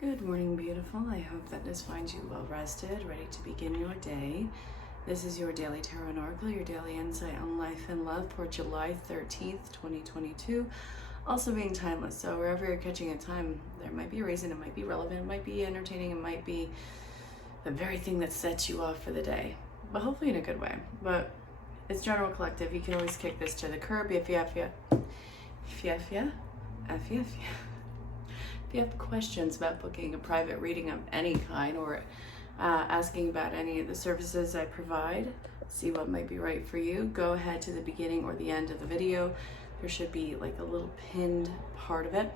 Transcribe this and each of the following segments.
Good morning, beautiful. I hope that this finds you well rested, ready to begin your day. This is your daily tarot and oracle, your daily insight on life and love for July 13th, 2022. Also being timeless, so wherever you're catching a time, there might be a reason, it might be relevant, it might be entertaining, it might be the very thing that sets you off for the day, but hopefully in a good way. But it's general collective. You can always kick this to the curb if you have questions about booking a private reading of any kind, or asking about any of the services I provide, see what might be right for you, go ahead to the beginning or the end of the video. There should be like a little pinned part of it.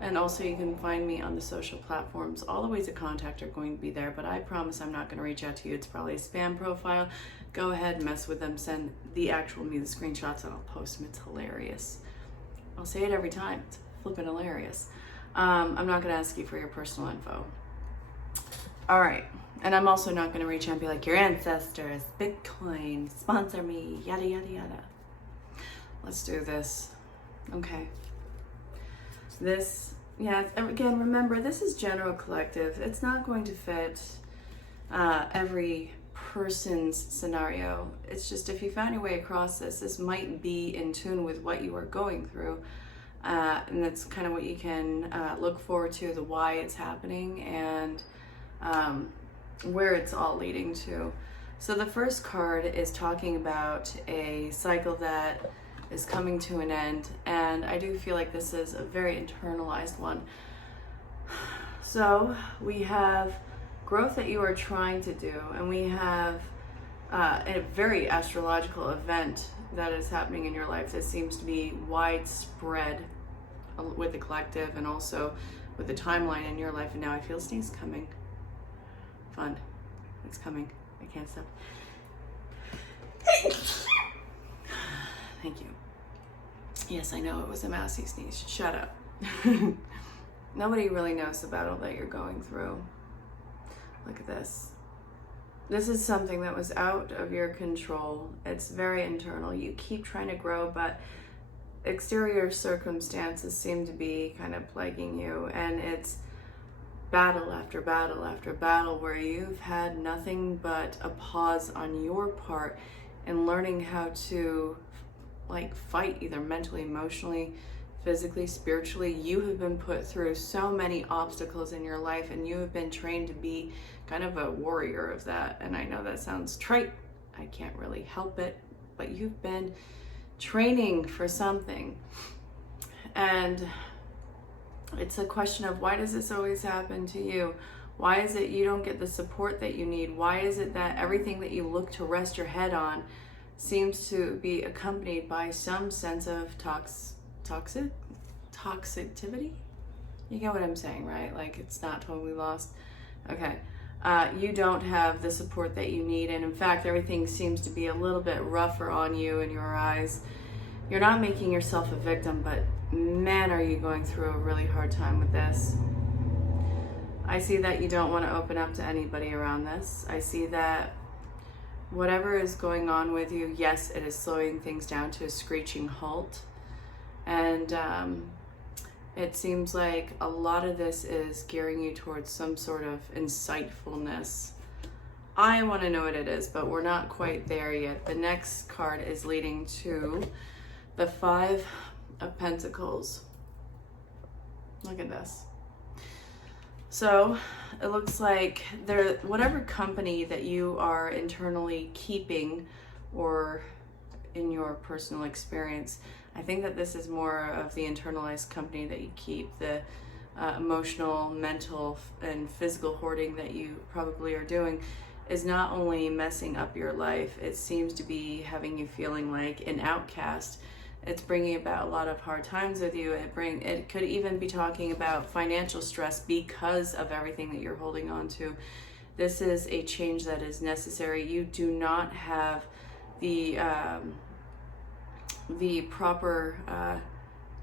And also you can find me on the social platforms. All the ways of contact are going to be there, but I promise I'm not going to reach out to you. It's probably a spam profile. Go ahead, mess with them, send the actual me the screenshots, and I'll post them. It's hilarious. I'll say it every time. It's flippin' hilarious. I'm not going to ask you for your personal info. All right. And I'm also not going to reach out and be like, your ancestors, Bitcoin, sponsor me, yada, yada, yada. Let's do this. Okay. Again, remember, this is general collective. It's not going to fit every person's scenario. It's just if you found your way across this might be in tune with what you are going through. And that's kind of what you can look forward to, the why it's happening and where it's all leading to. So the first card is talking about a cycle that is coming to an end, and I do feel like this is a very internalized one. So we have growth that you are trying to do, and we have a very astrological event that is happening in your life that seems to be widespread with the collective and also with the timeline in your life. And now I feel sneeze coming. Fun. It's coming. I can't stop. Thank you. Yes, I know it was a mousy sneeze. Shut up. Nobody really knows the battle that you're going through. Look at this. This is something that was out of your control. It's very internal. You keep trying to grow, but exterior circumstances seem to be kind of plaguing you, and it's battle after battle after battle where you've had nothing but a pause on your part in learning how to fight, either mentally, emotionally, physically, spiritually. You have been put through so many obstacles in your life, and you have been trained to be kind of a warrior of that. And I know that sounds trite. I can't really help it, but you've been training for something. And it's a question of, why does this always happen to you? Why is it you don't get the support that you need? Why is it that everything that you look to rest your head on seems to be accompanied by some sense of toxicity? You get what I'm saying, right? Like, it's not totally lost. Okay. You don't have the support that you need, and in fact, everything seems to be a little bit rougher on you in your eyes. You're not making yourself a victim, but man, are you going through a really hard time with this. I see that you don't want to open up to anybody around this. I see that whatever is going on with you, yes, it is slowing things down to a screeching halt. And it seems like a lot of this is gearing you towards some sort of insightfulness. I want to know what it is, but we're not quite there yet. The next card is leading to the Five of Pentacles. Look at this. So it looks like whatever company that you are internally keeping, or in your personal experience, I think that this is more of the internalized company that you keep, the emotional, mental, and physical hoarding that you probably are doing is not only messing up your life, it seems to be having you feeling like an outcast. It's bringing about a lot of hard times with you. It could even be talking about financial stress because of everything that you're holding on to. This is a change that is necessary. You do not have the proper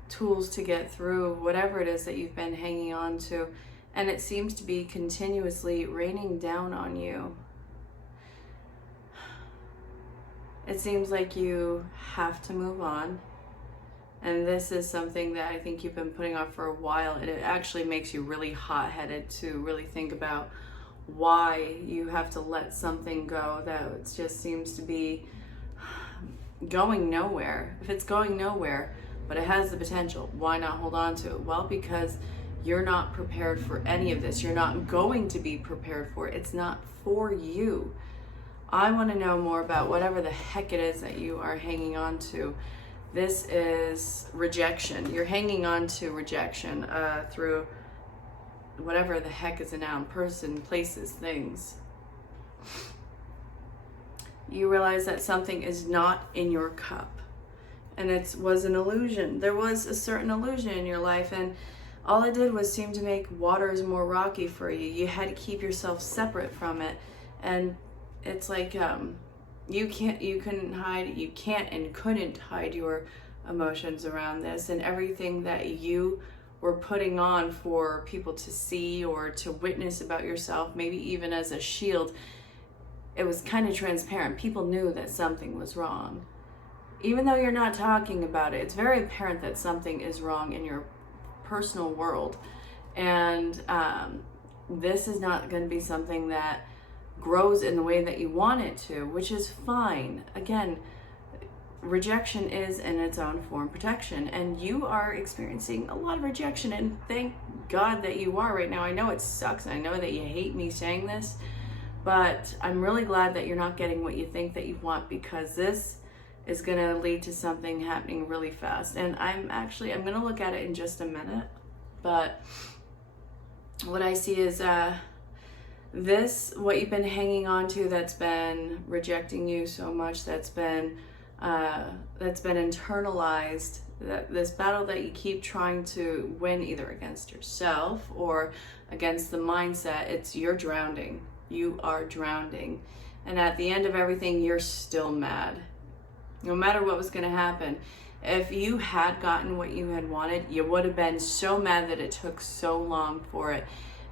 tools to get through whatever it is that you've been hanging on to, and it seems to be continuously raining down on you. It seems like you have to move on. And this is something that I think you've been putting off for a while, and it actually makes you really hot-headed to really think about why you have to let something go that just seems to be going nowhere. If it's going nowhere, but it has the potential, why not hold on to it? Well, because you're not prepared for any of this. You're not going to be prepared for it. It's not for you. I want to know more about whatever the heck it is that you are hanging on to. This is rejection. You're hanging on to rejection through whatever the heck is a noun, person, places, things. You realize that something is not in your cup, and it was an illusion. There was a certain illusion in your life, and all it did was seem to make waters more rocky for you. You had to keep yourself separate from it, and it's like you couldn't hide your emotions around this, and everything that you were putting on for people to see or to witness about yourself, maybe even as a shield. It was kind of transparent. People knew that something was wrong. Even though you're not talking about it, it's very apparent that something is wrong in your personal world. And this is not going to be something that grows in the way that you want it to, which is fine. Again, rejection is in its own form protection, and you are experiencing a lot of rejection, and thank God that you are right now. I know it sucks, and I know that you hate me saying this, but I'm really glad that you're not getting what you think that you want, because this is going to lead to something happening really fast. And I'm going to look at it in just a minute, but what I see is what you've been hanging on to, that's been rejecting you so much, that's been internalized, that this battle that you keep trying to win, either against yourself or against the mindset, you're drowning. You are drowning. And at the end of everything, you're still mad. No matter what was going to happen. If you had gotten what you had wanted, you would have been so mad that it took so long for it.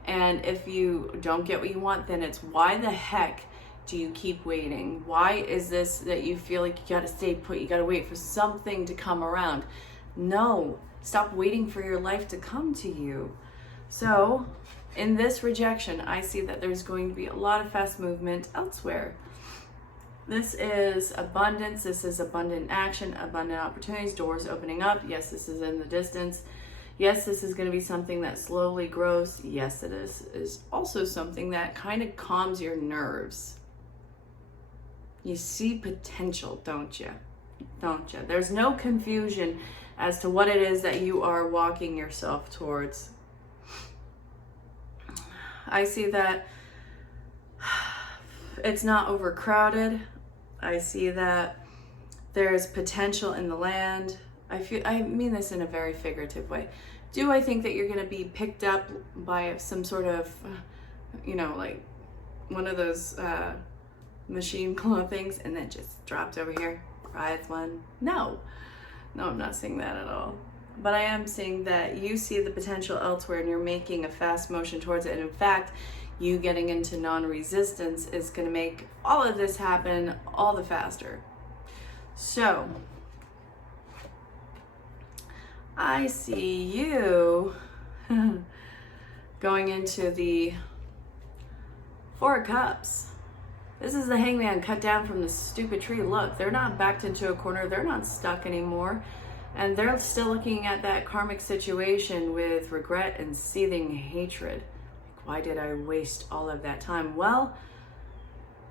And if you don't get what you want, then it's why the heck do you keep waiting? Why is this that you feel like you got to stay put? You got to wait for something to come around. No, stop waiting for your life to come to you. So in this rejection, I see that there's going to be a lot of fast movement elsewhere. This is abundance. This is abundant action, abundant opportunities, doors opening up. Yes, this is in the distance. Yes, this is going to be something that slowly grows. Yes, it is also something that kind of calms your nerves. You see potential, don't you? Don't you? There's no confusion as to what it is that you are walking yourself towards. I see that it's not overcrowded. I see that there's potential in the land. I mean this in a very figurative way. Do I think that you're going to be picked up by some sort of, like one of those machine claw things and then just dropped over here? Prize one? No, I'm not seeing that at all. But I am seeing that you see the potential elsewhere and you're making a fast motion towards it. And in fact, you getting into non-resistance is going to make all of this happen all the faster. So I see you going into the Four of Cups. This is the Hangman cut down from the stupid tree. Look, they're not backed into a corner. They're not stuck anymore. And they're still looking at that karmic situation with regret and seething hatred. Why did I waste all of that time? Well,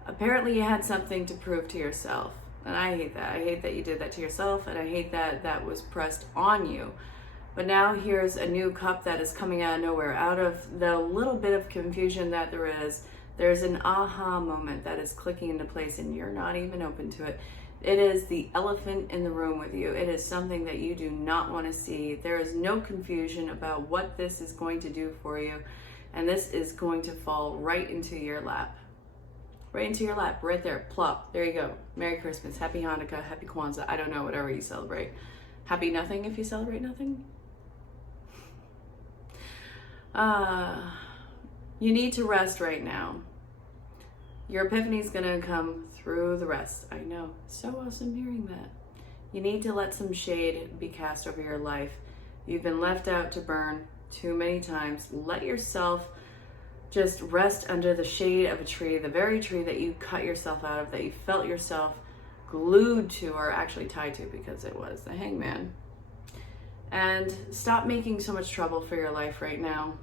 apparently you had something to prove to yourself. And I hate that. I hate that you did that to yourself, and I hate that that was pressed on you. But now here's a new cup that is coming out of nowhere. Out of the little bit of confusion that there is, there's an aha moment that is clicking into place, and you're not even open to it. It is the elephant in the room with you. It is something that you do not want to see. There is no confusion about what this is going to do for you. And this is going to fall right into your lap. Right into your lap, right there, plop. There you go. Merry Christmas, Happy Hanukkah, Happy Kwanzaa. I don't know, whatever you celebrate. Happy nothing if you celebrate nothing. You need to rest right now. Your epiphany is going to come through the rest. I know. So awesome hearing that. You need to let some shade be cast over your life. You've been left out to burn too many times. Let yourself just rest under the shade of a tree, the very tree that you cut yourself out of, that you felt yourself glued to, or actually tied to, because it was the hangman. And stop making so much trouble for your life right now.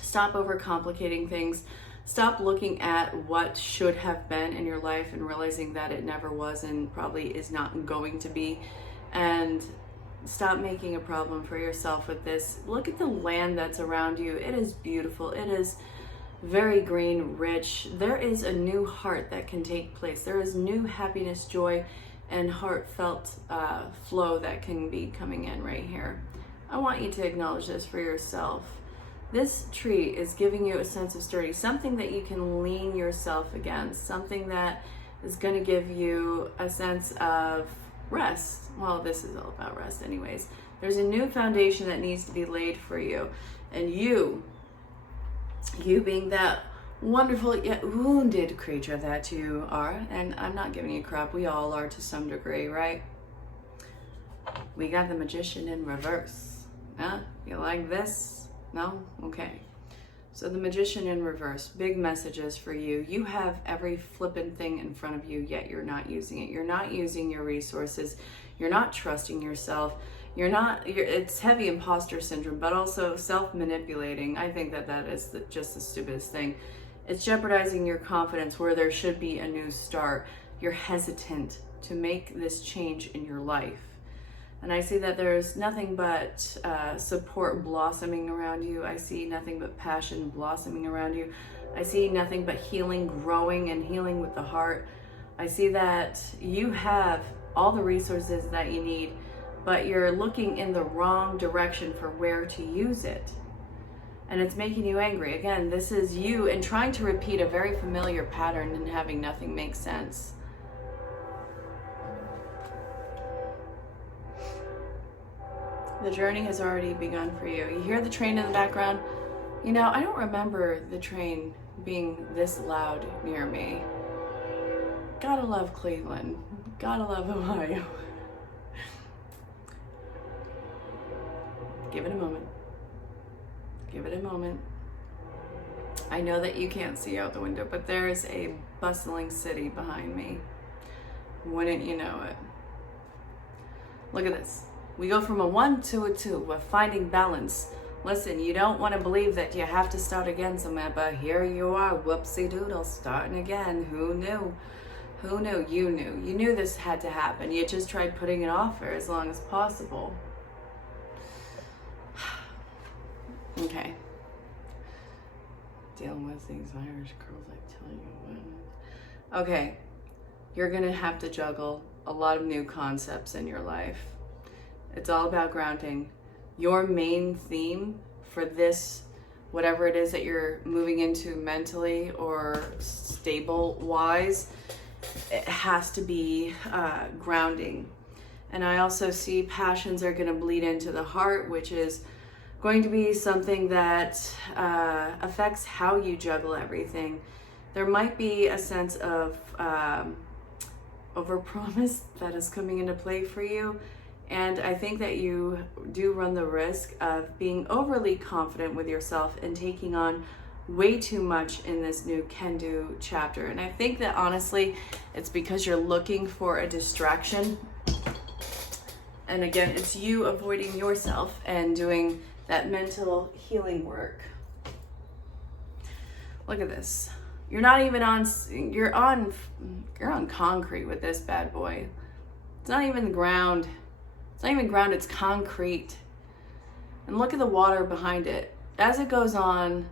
Stop overcomplicating things. Stop looking at what should have been in your life and realizing that it never was and probably is not going to be. And stop making a problem for yourself with this. Look at the land that's around you. It is beautiful. It is very green, rich. There is a new heart that can take place. There is new happiness, joy, and heartfelt flow that can be coming in right here. I want you to acknowledge this for yourself. This tree is giving you a sense of sturdy, something that you can lean yourself against, something that is going to give you a sense of rest. Well, this is all about rest anyways. There's a new foundation that needs to be laid for you. And you being that wonderful yet wounded creature that you are, and I'm not giving you crap, we all are to some degree, right? We got the Magician in reverse. Huh? You like this? No? Okay. So the Magician in reverse, big messages for you. You have every flippin' thing in front of you, yet you're not using it. You're not using your resources. You're not trusting yourself. It's heavy imposter syndrome, but also self-manipulating. I think that is just the stupidest thing. It's jeopardizing your confidence where there should be a new start. You're hesitant to make this change in your life. And I see that there's nothing but support blossoming around you. I see nothing but passion blossoming around you. I see nothing but healing, growing, and healing with the heart. I see that you have all the resources that you need, but you're looking in the wrong direction for where to use it. And it's making you angry. Again, this is you and trying to repeat a very familiar pattern and having nothing make sense. The journey has already begun for you. You hear the train in the background. You know, I don't remember the train being this loud near me. Gotta love Cleveland. Gotta love Ohio. Give it a moment. Give it a moment. I know that you can't see out the window, but there is a bustling city behind me. Wouldn't you know it? Look at this. We go from a 1 to a 2. We're finding balance. Listen, you don't want to believe that you have to start again somewhere, but here you are, whoopsie doodle, starting again. Who knew? Who knew? You knew. You knew this had to happen. You just tried putting it off for as long as possible. Okay. Dealing with these Irish girls, I tell you what. Okay. You're going to have to juggle a lot of new concepts in your life. It's all about grounding. Your main theme for this, whatever it is that you're moving into mentally or stable-wise, it has to be grounding. And I also see passions are going to bleed into the heart, which is going to be something that affects how you juggle everything. There might be a sense of overpromise that is coming into play for you. And I think that you do run the risk of being overly confident with yourself and taking on way too much in this new can-do chapter. And I think that honestly, it's because you're looking for a distraction. And again, it's you avoiding yourself and doing that mental healing work. Look at this. You're not even on, you're on concrete with this bad boy. It's not even the ground. It's not even ground, it's concrete. And look at the water behind it. As it goes on,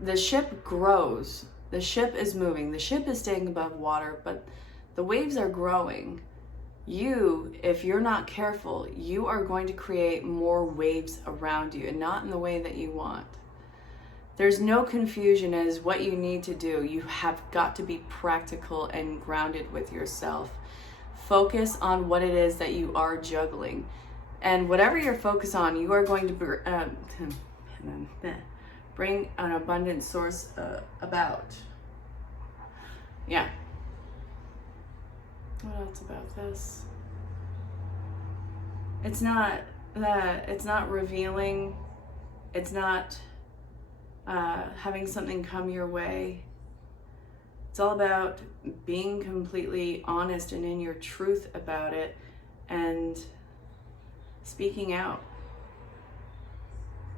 the ship grows. The ship is moving. The ship is staying above water, but the waves are growing. You, if you're not careful, you are going to create more waves around you and not in the way that you want. There's no confusion as what you need to do. You have got to be practical and grounded with yourself. Focus on what it is that you are juggling. And whatever you're focused on, you are going to bring an abundant source about. Yeah. What else about this? It's not that, it's not revealing, it's not having something come your way. It's all about being completely honest and in your truth about it and speaking out.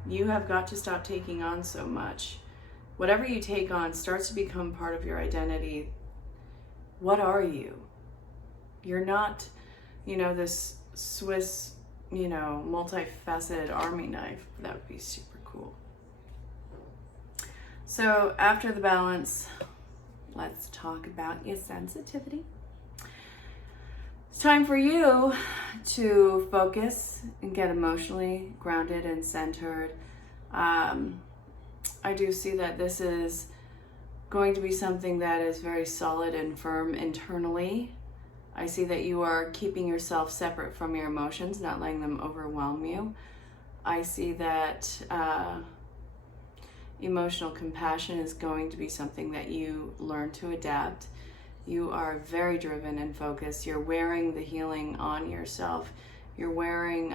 You have got to stop taking on so much. Whatever you take on starts to become part of your identity. What are you? You're not, this Swiss, multifaceted army knife. That would be super cool. So after the balance, let's talk about your sensitivity. It's time for you to focus and get emotionally grounded and centered. I do see that this is going to be something that is very solid and firm internally. I see that you are keeping yourself separate from your emotions, not letting them overwhelm you. I see that emotional compassion is going to be something that you learn to adapt. You are very driven and focused. You're wearing the healing on yourself. You're wearing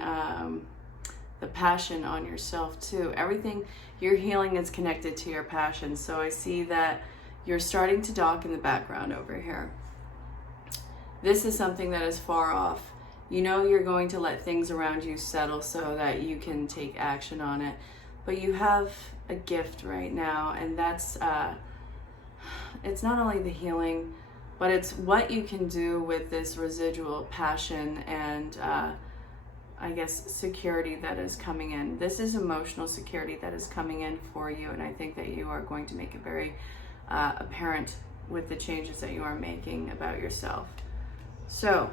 the passion on yourself too. Everything, your healing is connected to your passion. So I see that you're starting to dock in the background over here. This is something that is far off. You know you're going to let things around you settle so that you can take action on it. But you have a gift right now, and that's, it's not only the healing, but it's what you can do with this residual passion and I guess security that is coming in. This is emotional security that is coming in for you, and I think that you are going to make it very apparent with the changes that you are making about yourself. So,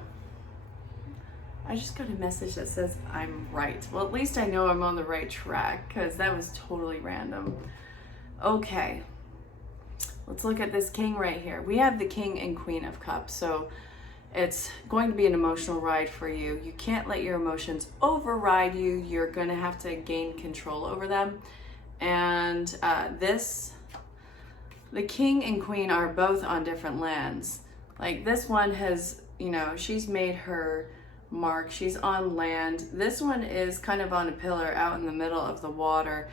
I just got a message that says I'm right. Well, at least I know I'm on the right track, because that was totally random. Okay, let's look at this king right here. We have the King and Queen of Cups, so it's going to be an emotional ride for you. You can't let your emotions override you. You're going to have to gain control over them. And the King and Queen are both on different lands. Like this one has, she's made her mark. She's on land. This one is kind of on a pillar out in the middle of the water,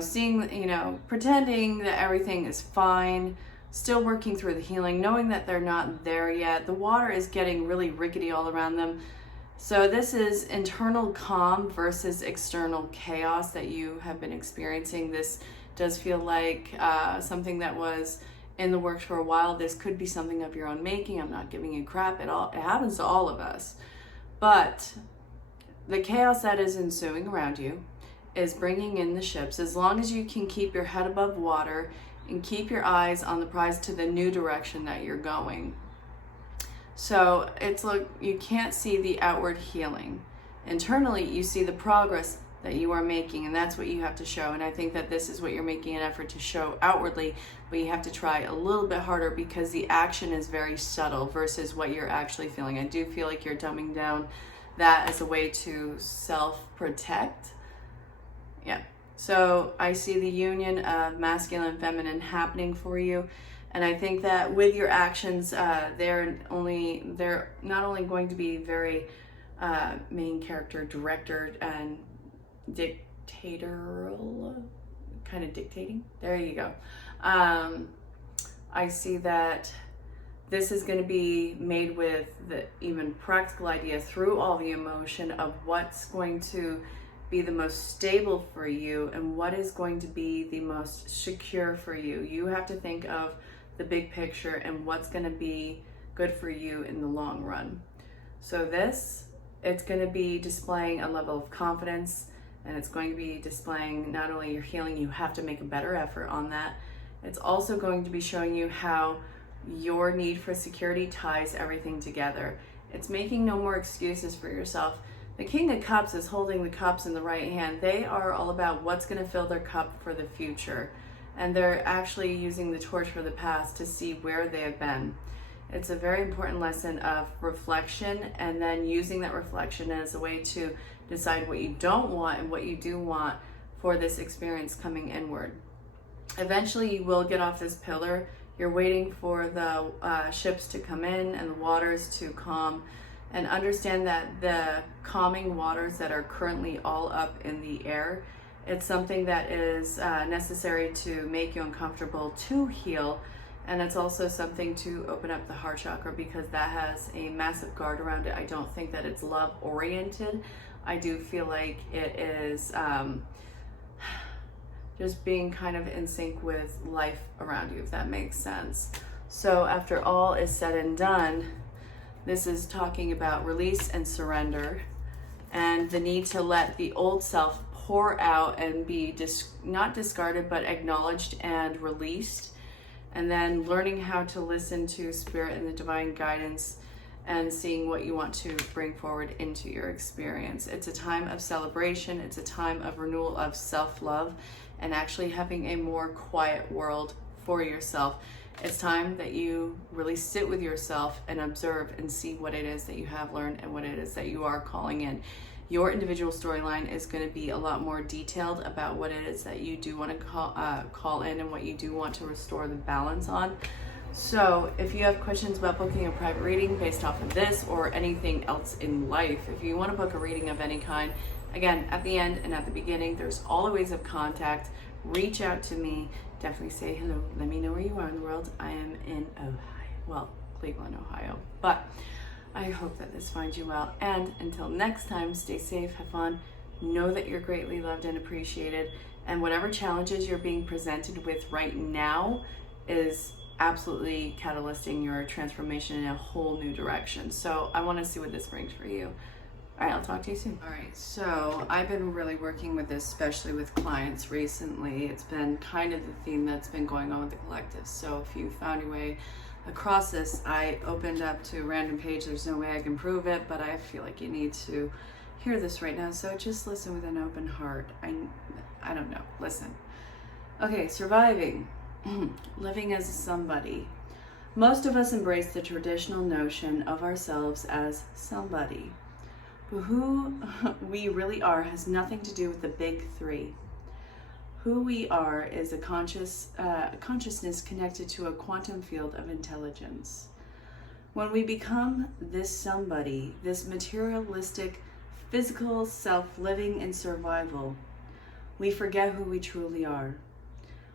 seeing, pretending that everything is fine, still working through the healing, knowing that they're not there yet. The water is getting really rickety all around them. So this is internal calm versus external chaos that you have been experiencing. This does feel like something that was in the works for a while. This could be something of your own making. I'm not giving you crap at all. It happens to all of us. But the chaos that is ensuing around you is bringing in the ships. As long as you can keep your head above water and keep your eyes on the prize to the new direction that you're going. So it's like you can't see the outward healing. Internally, you see the progress that you are making, and that's what you have to show. And I think that this is what you're making an effort to show outwardly, but you have to try a little bit harder because the action is very subtle versus what you're actually feeling. I do feel like you're dumbing down that as a way to self-protect. Yeah. So I see the union of masculine and feminine happening for you. And I think that with your actions, they're not only going to be very main character, director, and dictatorial, kind of dictating. There you go. I see that this is going to be made with the even practical idea through all the emotion of what's going to be the most stable for you and what is going to be the most secure for you. You have to think of the big picture and what's going to be good for you in the long run. So it's going to be displaying a level of confidence, and it's going to be displaying not only your healing, you have to make a better effort on that. It's also going to be showing you how your need for security ties everything together. It's making no more excuses for yourself. The King of Cups is holding the cups in the right hand. They are all about what's going to fill their cup for the future. And they're actually using the torch for the past to see where they have been. It's a very important lesson of reflection, and then using that reflection as a way to decide what you don't want and what you do want for this experience coming inward. Eventually you will get off this pillar. You're waiting for the ships to come in and the waters to calm, and understand that the calming waters that are currently all up in the air, it's something that is necessary to make you uncomfortable to heal. And it's also something to open up the heart chakra, because that has a massive guard around it. I don't think that it's love oriented. I do feel like it is just being kind of in sync with life around you, if that makes sense. So after all is said and done, this is talking about release and surrender, and the need to let the old self pour out and be not discarded, but acknowledged and released. And then learning how to listen to spirit and the divine guidance and seeing what you want to bring forward into your experience. It's a time of celebration. It's a time of renewal of self-love and actually having a more quiet world for yourself. It's time that you really sit with yourself and observe and see what it is that you have learned and what it is that you are calling in. Your individual storyline is going to be a lot more detailed about what it is that you do want to call in and what you do want to restore the balance on. So if you have questions about booking a private reading based off of this or anything else in life, if you want to book a reading of any kind, again, at the end and at the beginning, there's all the ways of contact. Reach out to me. Definitely say hello. Let me know where you are in the world. I am in Cleveland, Ohio. But I hope that this finds you well. And until next time, stay safe, have fun, know that you're greatly loved and appreciated. And whatever challenges you're being presented with right now is absolutely catalyzing your transformation in a whole new direction. So I want to see what this brings for you. All right, I'll talk to you soon. All right, so I've been really working with this, especially with clients recently. It's been kind of the theme that's been going on with the collective. So if you found your way across this, I opened up to a random page. There's no way I can prove it, but I feel like you need to hear this right now. So just listen with an open heart. I don't know. Listen. Okay, surviving. Living as somebody. Most of us embrace the traditional notion of ourselves as somebody. But who we really are has nothing to do with the big three. Who we are is a consciousness connected to a quantum field of intelligence. When we become this somebody, this materialistic, physical self living in survival, we forget who we truly are.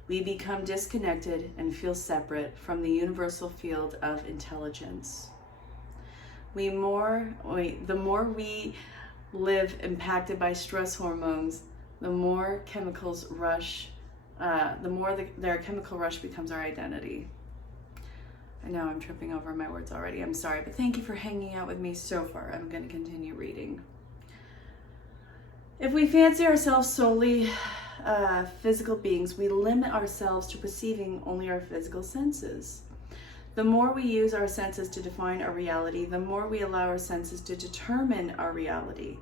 We become disconnected and feel separate from the universal field of intelligence. The more we live impacted by stress hormones, the more chemicals rush, their chemical rush becomes our identity. I know I'm tripping over my words already. I'm sorry, but thank you for hanging out with me so far. I'm going to continue reading. If we fancy ourselves solely physical beings, we limit ourselves to perceiving only our physical senses. The more we use our senses to define our reality, the more we allow our senses to determine our reality.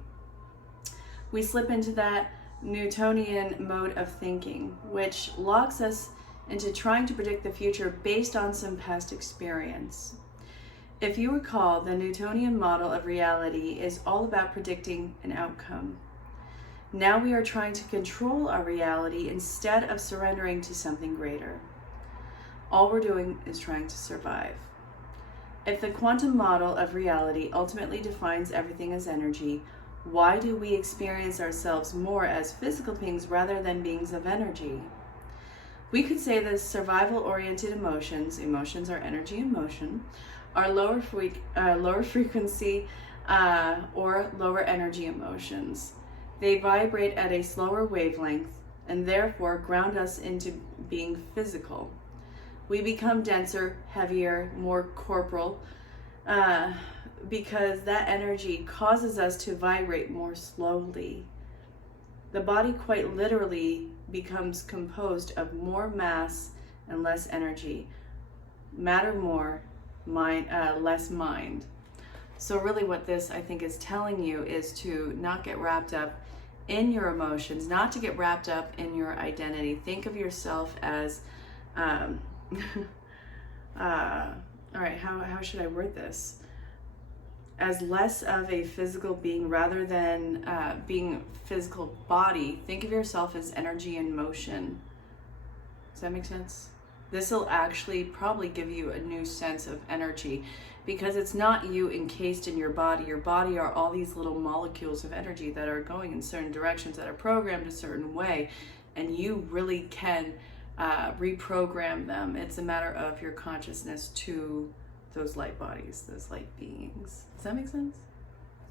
We slip into that Newtonian mode of thinking, which locks us into trying to predict the future based on some past experience. If you recall, the Newtonian model of reality is all about predicting an outcome. Now we are trying to control our reality instead of surrendering to something greater. All we're doing is trying to survive. If the quantum model of reality ultimately defines everything as energy, why do we experience ourselves more as physical beings rather than beings of energy? We could say that survival-oriented emotions are energy in motion, are lower frequency or lower energy emotions. They vibrate at a slower wavelength and therefore ground us into being physical. We become denser, heavier, more corporal, because that energy causes us to vibrate more slowly. The body quite literally becomes composed of more mass and less energy. Matter more, less mind. So really what this, I think, is telling you is to not get wrapped up in your emotions, not to get wrapped up in your identity. Think of yourself as, all right, how should I word this? As less of a physical being rather than being physical body. Think of yourself as energy in motion. Does that make sense? This will actually probably give you a new sense of energy, because it's not you encased in your body. Your body are all these little molecules of energy that are going in certain directions, that are programmed a certain way, and you really can reprogram them. It's a matter of your consciousness to those light bodies, those light beings. Does that make sense?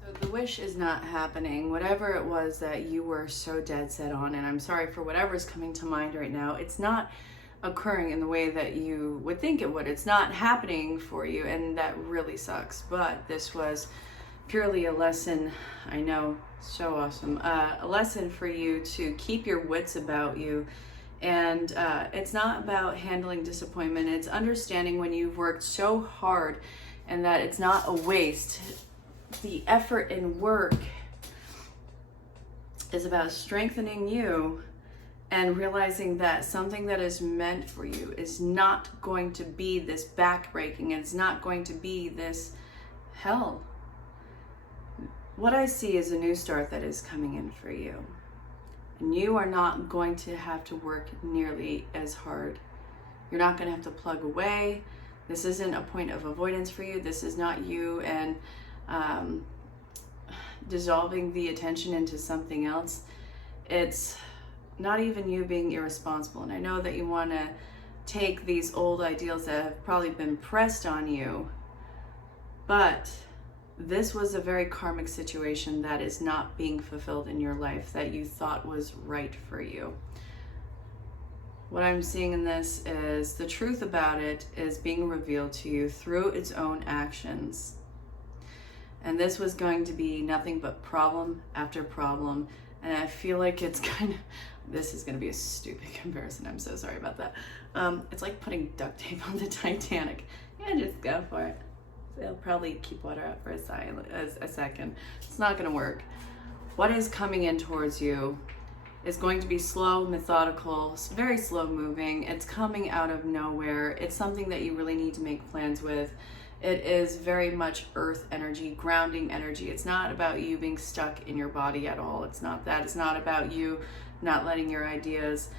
So the wish is not happening. Whatever it was that you were so dead set on, and I'm sorry for whatever's coming to mind right now, it's not occurring in the way that you would think it would. It's not happening for you, and that really sucks. But this was purely a lesson. I know, so awesome. A lesson for you to keep your wits about you. And it's not about handling disappointment. It's understanding when you've worked so hard and that it's not a waste. The effort and work is about strengthening you and realizing that something that is meant for you is not going to be this backbreaking. It's not going to be this hell. What I see is a new start that is coming in for you. And you are not going to have to work nearly as hard. You're not going to have to plug away. This isn't a point of avoidance for you. This is not you and dissolving the attention into something else. It's not even you being irresponsible. And I know that you want to take these old ideals that have probably been pressed on you, but this was a very karmic situation that is not being fulfilled in your life that you thought was right for you. What I'm seeing in this is the truth about it is being revealed to you through its own actions. And this was going to be nothing but problem after problem. And I feel like it's kind of, this is going to be a stupid comparison. I'm so sorry about that. It's like putting duct tape on the Titanic. Yeah, just go for it. It'll probably keep water out for a second. It's not going to work. What is coming in towards you is going to be slow, methodical, very slow moving. It's coming out of nowhere. It's something that you really need to make plans with. It is very much earth energy, grounding energy. It's not about you being stuck in your body at all. It's not that. It's not about you not letting your ideas,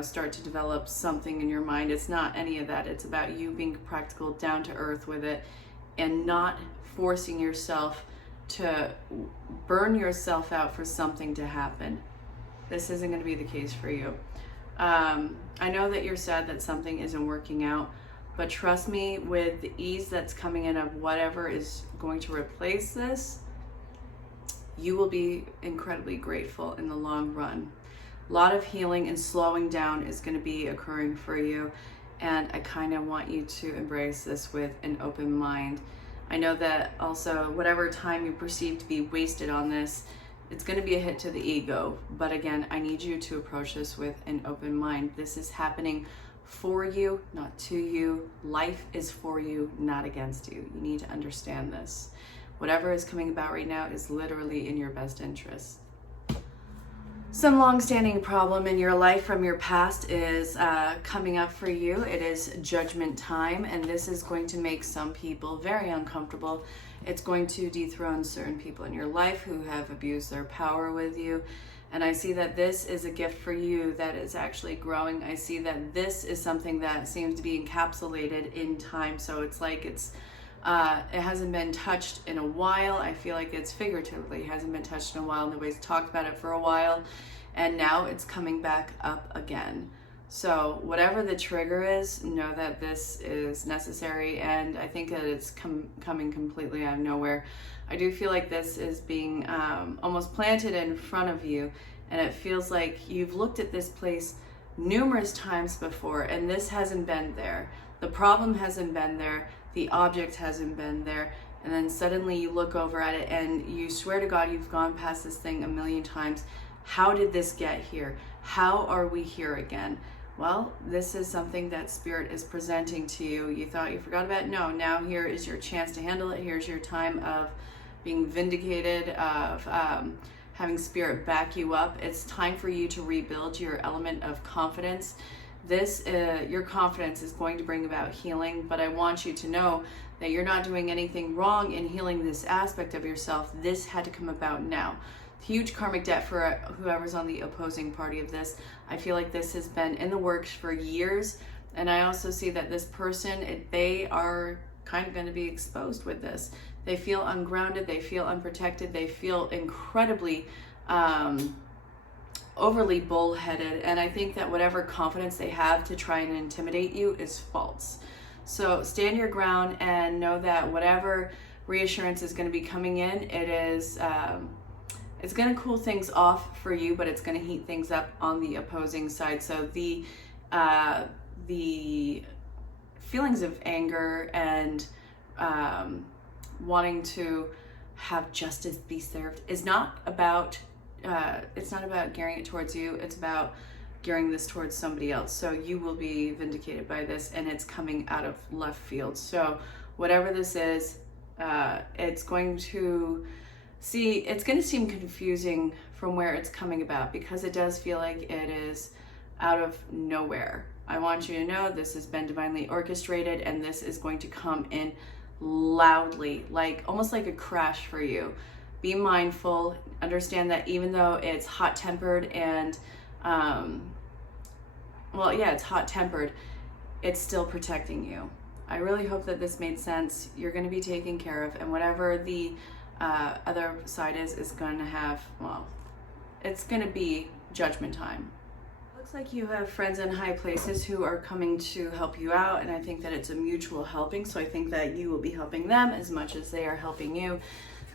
start to develop something in your mind. It's not any of that. It's about you being practical, down to earth with it, and not forcing yourself to burn yourself out for something to happen. This isn't going to be the case for you. I know that you're sad that something isn't working out, but trust me, with the ease that's coming in of whatever is going to replace this, you will be incredibly grateful in the long run. A lot of healing and slowing down is going to be occurring for you. And I kind of want you to embrace this with an open mind. I know that also whatever time you perceive to be wasted on this, it's going to be a hit to the ego. But again, I need you to approach this with an open mind. This is happening for you, not to you. Life is for you, not against you. You need to understand this. Whatever is coming about right now is literally in your best interest. Some long-standing problem in your life from your past is coming up for you. It is judgment time, and this is going to make some people very uncomfortable. It's going to dethrone certain people in your life who have abused their power with you. And I see that this is a gift for you that is actually growing. I see that this is something that seems to be encapsulated in time. So it's like it hasn't been touched in a while. I feel like it's figuratively hasn't been touched in a while. Nobody's talked about it for a while, and now it's coming back up again. So whatever the trigger is, know that this is necessary, and I think that it's coming completely out of nowhere. I do feel like this is being almost planted in front of you, and it feels like you've looked at this place numerous times before, and this hasn't been there. The problem hasn't been there. The object hasn't been there, and then suddenly you look over at it and you swear to God you've gone past this thing a million times. How did this get here? How are we here again? Well, this is something that Spirit is presenting to you. You thought you forgot about it? No, now here is your chance to handle it. Here's your time of being vindicated, of having Spirit back you up. It's time for you to rebuild your element of confidence. Your confidence is going to bring about healing, but I want you to know that you're not doing anything wrong in healing this aspect of yourself. This had to come about now. Huge karmic debt for whoever's on the opposing party of this. I feel like this has been in the works for years. And I also see that this person, they are kind of going to be exposed with this. They feel ungrounded, they feel unprotected, they feel incredibly overly bullheaded, and I think that whatever confidence they have to try and intimidate you is false. So stand your ground and know that whatever reassurance is going to be coming in, it's going to cool things off for you, but it's going to heat things up on the opposing side. So the feelings of anger and wanting to have justice be served is not about it's not about gearing it towards you. It's about gearing this towards somebody else. So you will be vindicated by this, and it's coming out of left field. So whatever this is, it's going to seem confusing from where it's coming about, because it does feel like it is out of nowhere. I want you to know this has been divinely orchestrated, and this is going to come in loudly, like almost like a crash for you. Be mindful, understand that even though it's hot-tempered and it's hot-tempered, it's still protecting you. I really hope that this made sense. You're going to be taken care of, and whatever the other side is going to have, it's going to be judgment time. Looks like you have friends in high places who are coming to help you out, and I think that it's a mutual helping. So I think that you will be helping them as much as they are helping you.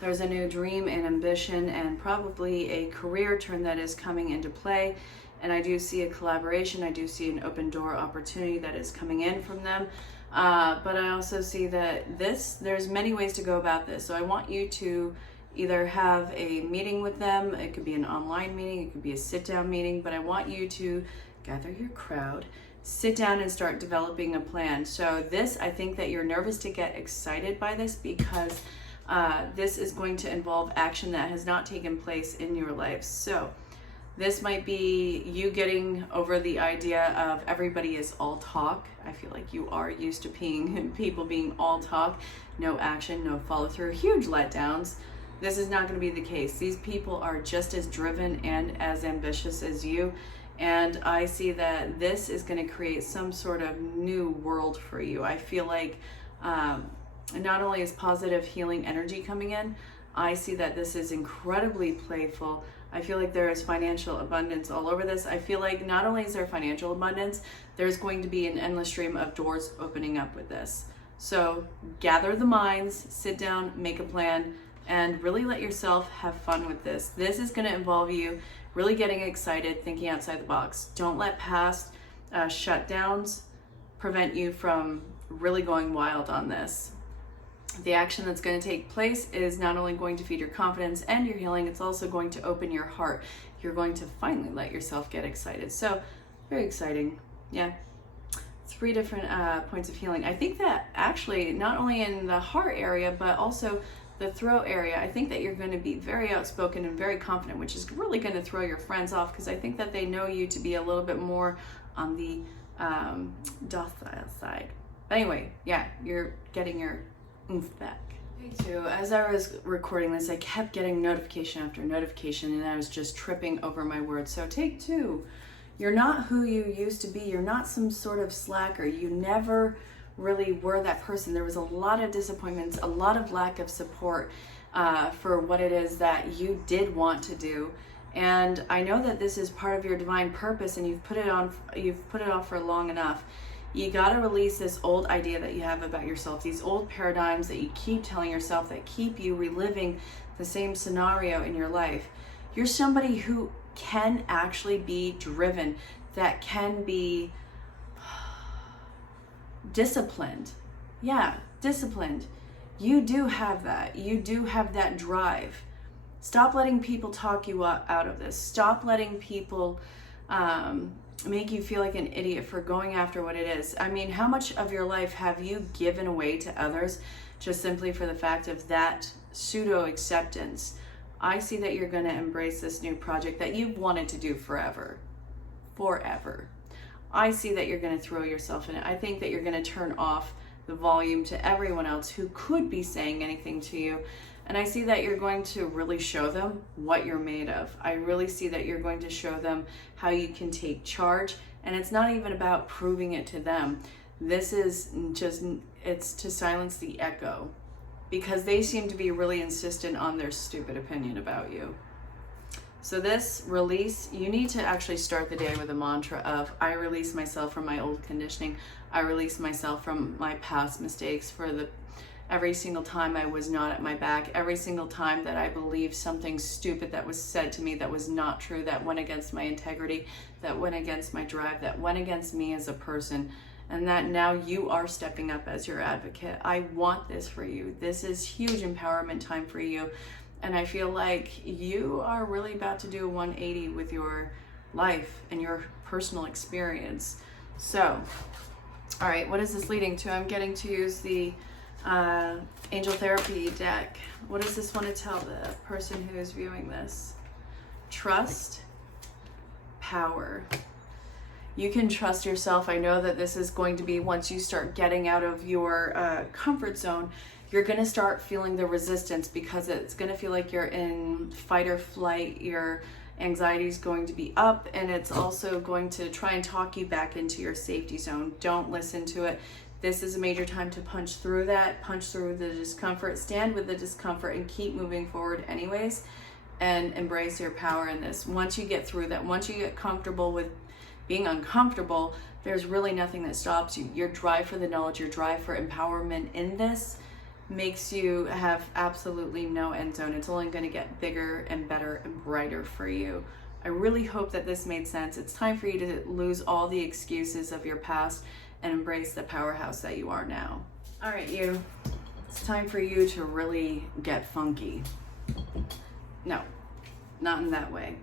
There's a new dream and ambition and probably a career turn that is coming into play. And I do see a collaboration. I do see an open door opportunity that is coming in from them. But I also see that there's many ways to go about this. So I want you to either have a meeting with them. It could be an online meeting. It could be a sit-down meeting. But I want you to gather your crowd, sit down and start developing a plan. So I think that you're nervous to get excited by this, because this is going to involve action that has not taken place in your life. So this might be you getting over the idea of everybody is all talk. I feel like you are used to people being all talk, no action, no follow through, huge letdowns. This is not going to be the case. These people are just as driven and as ambitious as you. And I see that this is going to create some sort of new world for you. I feel like not only is positive healing energy coming in, I see that this is incredibly playful. I feel like there is financial abundance all over this. I feel like not only is there financial abundance, there's going to be an endless stream of doors opening up with this. So gather the minds, sit down, make a plan, and really let yourself have fun with this. This is going to involve you really getting excited, thinking outside the box. Don't let past shutdowns prevent you from really going wild on this. The action that's going to take place is not only going to feed your confidence and your healing, it's also going to open your heart. You're going to finally let yourself get excited. So, very exciting. Yeah. 3 different points of healing. I think that actually, not only in the heart area, but also the throat area, I think that you're going to be very outspoken and very confident, which is really going to throw your friends off, because I think that they know you to be a little bit more on the docile side. But anyway, yeah, you're getting your oomph back. Take 2. As I was recording this, I kept getting notification after notification, and I was just tripping over my words. So take 2. You're not who you used to be. You're not some sort of slacker. You never really were that person. There was a lot of disappointments, a lot of lack of support for what it is that you did want to do. And I know that this is part of your divine purpose, and you've put it off for long enough. You got to release this old idea that you have about yourself, these old paradigms that you keep telling yourself that keep you reliving the same scenario in your life. You're somebody who can actually be driven, that can be disciplined. Yeah, disciplined. You do have that. You do have that drive. Stop letting people talk you out of this. Stop letting people make you feel like an idiot for going after what it is. I mean, how much of your life have you given away to others just simply for the fact of that pseudo acceptance? I see that you're going to embrace this new project that you've wanted to do forever. I see that you're going to throw yourself in it. I think that you're going to turn off the volume to everyone else who could be saying anything to you. And I see that you're going to really show them what you're made of. I really see that you're going to show them how you can take charge. And it's not even about proving it to them. This is just, it's to silence the echo, because they seem to be really insistent on their stupid opinion about you. So this release, you need to actually start the day with a mantra of, I release myself from my old conditioning. I release myself from my past mistakes, for every single time I was not at my back, every single time that I believed something stupid that was said to me that was not true, that went against my integrity, that went against my drive, that went against me as a person, and that now you are stepping up as your advocate. I want this for you. This is huge empowerment time for you. And I feel like you are really about to do a 180 with your life and your personal experience. So, all right, what is this leading to? I'm getting to use the Angel Therapy deck. What does this want to tell the person who is viewing this? Trust, power. You can trust yourself. I know that this is going to be, once you start getting out of your comfort zone, you're going to start feeling the resistance, because it's going to feel like you're in fight or flight. Your anxiety is going to be up, and it's also going to try and talk you back into your safety zone. Don't listen to it. This is a major time to punch through that, punch through the discomfort, stand with the discomfort, and keep moving forward anyways, and embrace your power in this. Once you get through that, once you get comfortable with being uncomfortable, there's really nothing that stops you. Your drive for the knowledge, your drive for empowerment in this makes you have absolutely no end zone. It's only going to get bigger and better and brighter for you. I really hope that this made sense. It's time for you to lose all the excuses of your past and embrace the powerhouse that you are now. All right, you. It's time for you to really get funky. No, not in that way.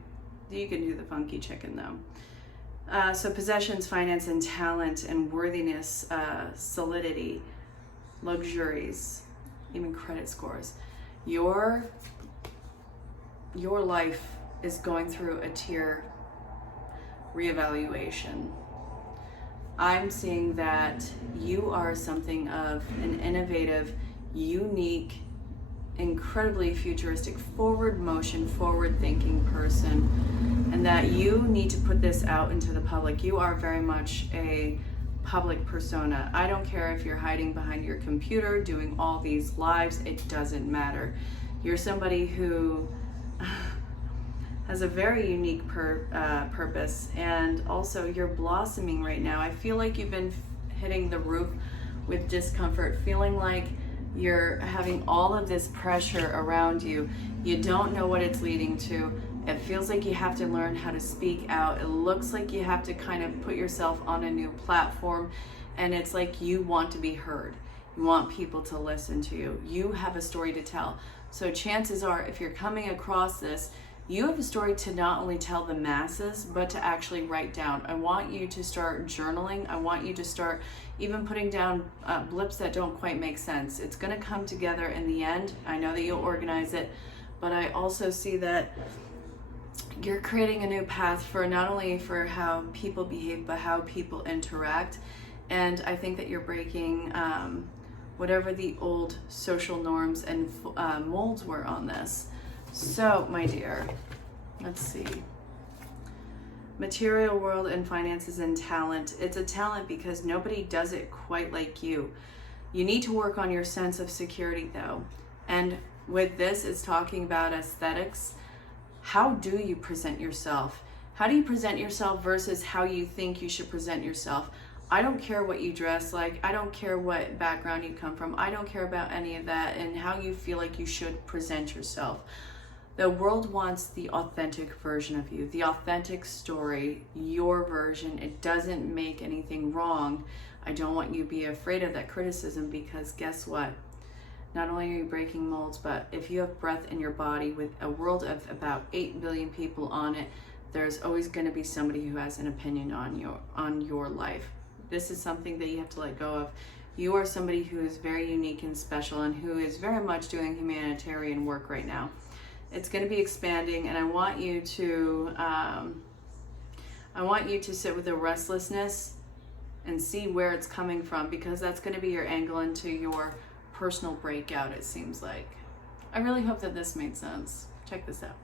You can do the funky chicken though. So possessions, finance, and talent, and worthiness, solidity, luxuries, even credit scores. Your life is going through a tier reevaluation. I'm seeing that you are something of an innovative, unique, incredibly futuristic, forward motion, forward thinking person, and that you need to put this out into the public. You are very much a public persona. I don't care if you're hiding behind your computer doing all these lives, it doesn't matter. You're somebody who has a very unique purpose, and also you're blossoming right now. I feel like you've been hitting the roof with discomfort, feeling like you're having all of this pressure around you. You don't know what it's leading to. It feels like you have to learn how to speak out. It looks like you have to kind of put yourself on a new platform, and it's like you want to be heard. You want people to listen to you. You have a story to tell. So chances are, if you're coming across this, you have a story to not only tell the masses, but to actually write down. I want you to start journaling. I want you to start even putting down blips that don't quite make sense. It's going to come together in the end. I know that you'll organize it, but I also see that you're creating a new path for not only for how people behave, but how people interact. And I think that you're breaking whatever the old social norms and molds were on this. So, my dear, let's see. Material world and finances and talent. It's a talent because nobody does it quite like you. You need to work on your sense of security though. And with this, it's talking about aesthetics. How do you present yourself? How do you present yourself versus how you think you should present yourself? I don't care what you dress like. I don't care what background you come from. I don't care about any of that and how you feel like you should present yourself. The world wants the authentic version of you, the authentic story, your version. It doesn't make anything wrong. I don't want you to be afraid of that criticism, because guess what? Not only are you breaking molds, but if you have breath in your body with a world of about 8 billion people on it, there's always going to be somebody who has an opinion on your life. This is something that you have to let go of. You are somebody who is very unique and special, and who is very much doing humanitarian work right now. It's going to be expanding, and I want you to sit with the restlessness and see where it's coming from, because that's going to be your angle into your personal breakout, it seems like. I really hope that this made sense. Check this out.